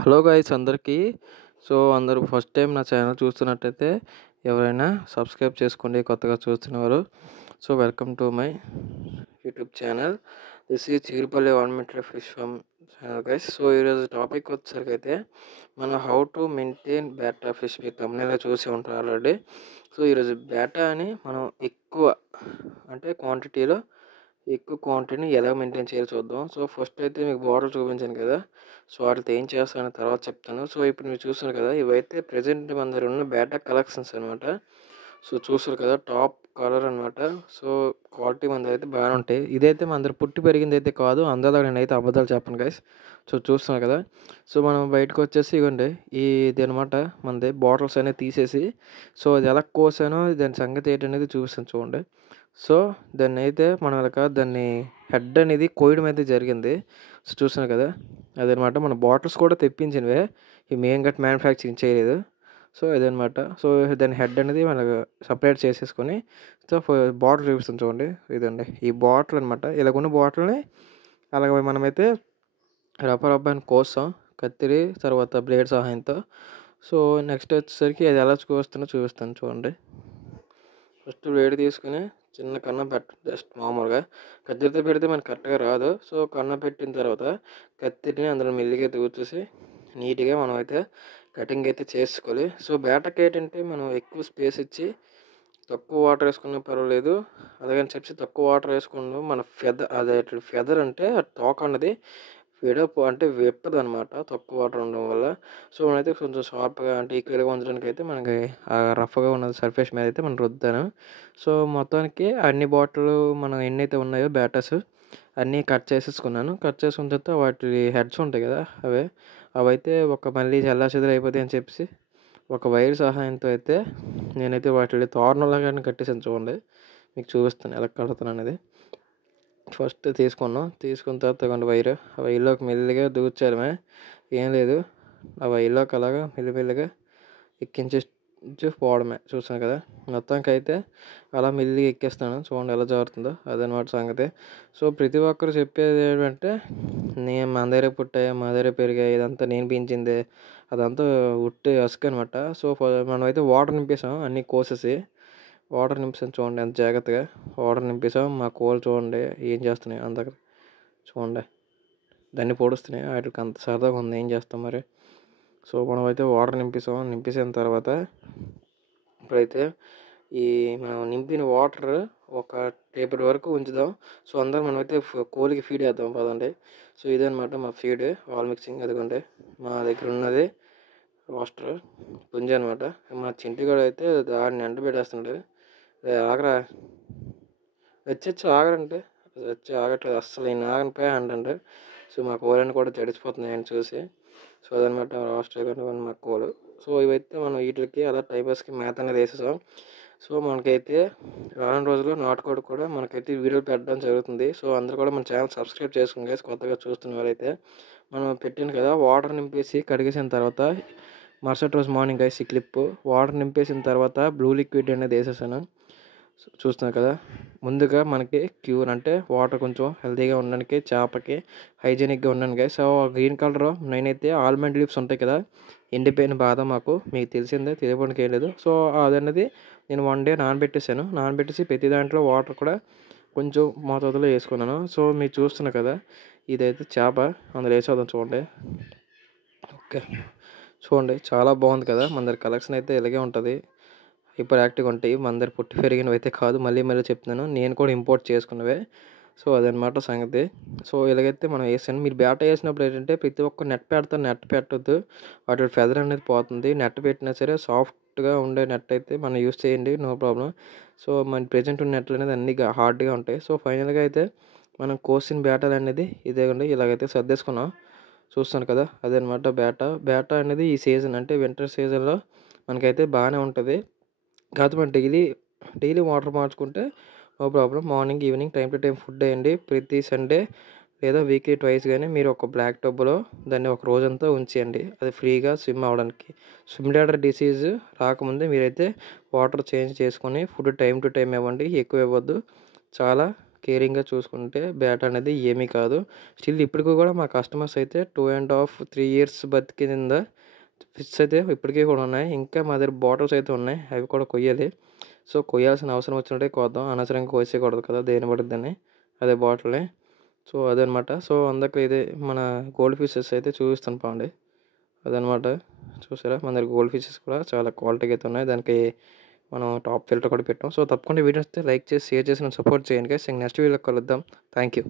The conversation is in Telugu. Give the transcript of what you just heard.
హలో గైస్ అందరికీ. అందరూ ఫస్ట్ టైం నా ఛానల్ చూస్తున్నట్టయితే ఎవరైనా సబ్స్క్రైబ్ చేసుకోండి కొత్తగా చూస్తున్నవారు. Welcome to my YouTube channel. This is Chigurupalli వాల్మీట్రీ ఫిష్ ఫార్మ్ ఛానల్ గైస్. ఈరోజు టాపిక్ వచ్చేసరికి మనం how to maintain betta fish మీరు తమిళలో చూసి ఉంటారు ఆల్రెడీ. ఈరోజు బేటా అని మనం ఎక్కువ క్వాంటిటీని ఎలా మెయింటైన్ చేయాలో చూద్దాం. ఫస్ట్ అయితే మీకు బాటిల్ చూపించాను కదా, వాటితో ఏం చేస్తానో తర్వాత చెప్తాను. ఇప్పుడు మీరు చూస్తున్నారు కదా, ఇవైతే ప్రజెంట్ మన దగ్గర ఉన్న బేటా కలెక్షన్స్ అనమాట. చూస్తారు కదా, టాప్ కలర్ అనమాట. క్వాలిటీ మన దగ్గర అయితే బాగానే ఉంటాయి. ఇదైతే మన దగ్గర పుట్టి పెరిగింది అయితే కాదు, అందులో నేనైతే అబద్ధాలు చెప్పను గైస్. చూస్తున్నారు కదా. మనం బయటకు వచ్చేసి ఇవ్వండి ఇది అనమాట మనది బాటిల్స్ అనేది తీసేసి, అది ఎలా కోసానో దాని సంగతి ఏంటనేది చూపిస్తాను చూడండి. దాన్ని అయితే మనం దాన్ని హెడ్ అనేది కోయడం అయితే జరిగింది. చూస్తున్నారు కదా, అదనమాట. మన బాటిల్స్ కూడా తెప్పించినవే, ఈ మేము గట్ట మ్యానుఫ్యాక్చరింగ్ చేయలేదు. ఇదనమాట. దాని హెడ్ అనేది మనకు సపరేట్ చేసేసుకొని బాటిల్ చూపిస్తాను చూడండి. ఇదండి ఈ బాటిల్ అనమాట. ఇలాగున్న బాటిల్ని అలాగ మనమైతే రబ్బ అని కోస్తాం కత్తిరి తర్వాత బ్లేడ్ సహాయంతో. నెక్స్ట్ వచ్చేసరికి అది ఎలా కోస్తానో చూపిస్తాను చూడండి. ఫస్ట్ బ్లేడ్ తీసుకుని చిన్న కన్నం పెట్టండి, జస్ట్ మామూలుగా కత్తిరితో పెడితే మనకు కరెక్ట్గా రాదు. కన్నం పెట్టిన తర్వాత కత్తిరిని అందులో మెల్లిగా దూచేసి నీట్గా మనం అయితే కటింగ్ అయితే చేసుకోవాలి. బేటకి ఏంటంటే మనం ఎక్కువ స్పేస్ ఇచ్చి తక్కువ వాటర్ వేసుకున్నా పర్వాలేదు, అలాగని చెప్పి తక్కువ వాటర్ వేసుకున్నాం మన ఫెదర్ అంటే తోక అన్నది విప్పదు అనమాట తక్కువ వాటర్ ఉండడం వల్ల. మనమైతే కొంచెం షార్ప్గా ఈక్వల్గా ఉంచడానికి అయితే మనకి రఫ్గా ఉన్న సర్ఫేస్ మీద అయితే మనం రుద్దాను. మొత్తానికి అన్ని బాటిల్ మనం ఎన్నైతే ఉన్నాయో బ్యాటర్స్ అన్నీ కట్ చేసేసుకున్నాను. కట్ చేసుకున్న తర్వాత వాటి హెడ్స్ ఉంటాయి కదా, అవైతే మళ్ళీ చెల్లాచెదురు అయిపోతాయి అని చెప్పేసి ఒక వైర్ సహాయంతో అయితే నేనైతే వాటి తోరణంలాగానే కట్టేసాను చూడండి. మీకు చూపిస్తాను ఎలా కడతాను అనేది. ఫస్ట్ తీసుకున్న తర్వాత వైర్, ఆ వైర్లోకి మెల్లిగా దూర్చడమే, ఏం లేదు. ఆ వైర్లోకి అలాగా మెల్లిమెల్లిగా ఎక్కించేసి పోవడమే. చూసాను కదా, మొత్తానికి అయితే అలా మెల్లిగా ఎక్కేస్తాను చూడండి ఎలా జారుతుందో, అదనమాట సంగతి. ప్రతి ఒక్కరు చెప్పేది ఏంటంటే నేను మన దగ్గర పుట్టాయి, మా దగ్గర పెరిగాయి, ఇదంతా నేను పెంచిందే, అదంతా ఉట్టి అసుకు అనమాట. మనమైతే వాటర్ నింపేసాం అన్నీ కోసేసి. వాటర్ నింపేసాం చూడండి ఎంత జాగ్రత్తగా వాటర్ నింపేసాం. మా కోళ్ళు చూడండి ఏం చేస్తున్నాయి అంత చూడండి, దాన్ని పొడుస్తున్నాయి. వాటికి అంత సరదాగా ఉంది, ఏం చేస్తాం మరి. మనమైతే వాటర్ నింపేసిన తర్వాత ఇప్పుడైతే ఈ మనం నింపిన వాటర్ ఒక టేపటి వరకు ఉంచుదాం. అందరం మనమైతే కోళ్ళకి ఫీడ్ వేద్దాం పదండి. ఇదనమాట మా ఫీడ్ వాల్ మిక్సింగ్. అదిగోండి మా దగ్గర ఉన్నది రోస్టర్ పుంజి అనమాట. మా చింటిగాడు అయితే దాన్ని ఎండ పెట్టేస్తుండే. ఆగరా వచ్చి ఆగరంటే వచ్చి ఆగట్లేదు అస్సలు, నేను ఆగనిపోయా అంటే. మా కోళ్ళని కూడా జడిచిపోతున్నాయి ఆయన చూసి. అదనమాట రోస్టర్ మా కోళ్ళు. ఇవైతే మనం వీటికి అలా టైపర్స్కి మేత అనేది వేసేసాం. మనకైతే రానున్న రోజుల్లో నాటుకోడి కూడా మనకైతే వీడియోలు పెట్టడం జరుగుతుంది. అందరూ కూడా మన ఛానల్ సబ్స్క్రైబ్ చేసుకోండి గైస్, కొత్తగా చూస్తున్న వారైతే. మనం పెట్టాను కదా, వాటర్ నింపేసి కడిగేసిన తర్వాత మరుసటి రోజు మార్నింగ్ గైస్ ఈ క్లిప్ వాటర్ నింపేసిన తర్వాత బ్లూ లిక్విడ్ అనేది వేసేసాను. చూస్తున్నారు కదా, ముందుగా మనకి క్యూర్ అంటే వాటర్ కొంచెం హెల్తీగా ఉండడానికి, చేపకి హైజీనిక్గా ఉండడానికి. గ్రీన్ కలర్ నేనైతే ఆల్మండ్ లీవ్స్ ఉంటాయి కదా, ఎండిపోయిన బాదం మాకు మీకు తెలిసిందే, తెలియడానికి ఏం లేదు. అదన్నది నేను 1 డే నానబెట్టేసాను. నానబెట్టేసి ప్రతి దాంట్లో వాటర్ కూడా కొంచెం మోతాదులో వేసుకున్నాను. మీరు చూస్తున్నారు కదా, ఇదైతే చేప, అందులో వేసేద్దాం చూడండి. ఓకే చూడండి, చాలా బాగుంది కదా. మన దగ్గర కలెక్షన్ అయితే ఇలాగే ఉంటుంది, హైపర్ యాక్టివ్గా ఉంటాయి. మన దగ్గర పుట్టి పెరిగినవి అయితే కాదు, మళ్ళీ చెప్తున్నాను, నేను కూడా ఇంపోర్ట్ చేసుకున్నవే. అదనమాట సంగతి. ఇలాగైతే మనం వేసాను. మీరు బేటా వేసినప్పుడు ఏంటంటే ప్రతి ఒక్క నెట్ పెడతారు, నెట్ పెట్టద్దు, వాటి ఫెదర్ అనేది పోతుంది. నెట్ పెట్టినా సరే సాఫ్ట్గా ఉండే నెట్ అయితే మనం యూస్ చేయండి, నో ప్రాబ్లం. మన ప్రెజెంట్ ఉన్న నెట్లు అనేది అన్ని హార్డ్గా ఉంటాయి. ఫైనల్గా అయితే మనం కోసిన బేటాలు అనేది ఇదేగండి, ఇలాగైతే సర్దేసుకున్నాం. చూస్తాను కదా, అదనమాట బేటా అనేది ఈ సీజన్ అంటే వింటర్ సీజన్లో మనకైతే బాగానే ఉంటుంది. కాకపోతే మనం డైలీ వాటర్ మార్చుకుంటే no problem. Morning evening time to time food వేయండి. ప్రతి సండే లేదా వీక్లీ ట్వైస్ కానీ మీరు ఒక బ్లాక్ టబ్లో దాన్ని ఒక రోజంతా ఉంచేయండి, అది ఫ్రీగా స్విమ్ అవ్వడానికి. స్విమ్ బ్లాడర్ డిసీజ్ రాకముందే మీరైతే వాటర్ చేంజ్ చేసుకొని ఫుడ్ టైం టు టైం ఇవ్వండి, ఎక్కువ ఇవ్వద్దు. చాలా కేరింగ్‌గా చూసుకుంటే బ్యాట్ అనేది ఏమీ కాదు. స్టిల్ ఇప్పటికి కూడా మా కస్టమర్స్ అయితే 2 ½ 3 ఇయర్స్ బతికింద ఫిష్ అయితే ఇప్పటికి కూడా ఉన్నాయి. ఇంకా మా దగ్గర బాటిల్స్ అయితే ఉన్నాయి. అవి కూడా కొయ్యాలి. సో, కొయ్యాల్సిన అవసరం వచ్చినట్టే కోద్దాం. అనవసరంగా కోసేయకూడదు కదా! దేని పడిద్దని. అదే బాటిల్‌ని. సో, అదనమాట. సో, అందుకే ఇదే మన గోల్డ్ ఫిషెస్ అయితే చూపిస్తాను పోండి. అదనమాట. చూసారా? మన దగ్గర గోల్డ్ ఫిషెస్ కూడా చాలా క్వాలిటీగా అయితే ఉన్నాయి. దానికి మనం టాప్ ఫిల్టర్ కూడా పెట్టాం. సో, తప్పకుండా వీడియో నచ్చితే లైక్ చేసి, షేర్ చేసి నన్ను సపోర్ట్ చేయండి గైస్. ఇంక నెక్స్ట్ వీడియోలో కలుద్దాం. Thank you.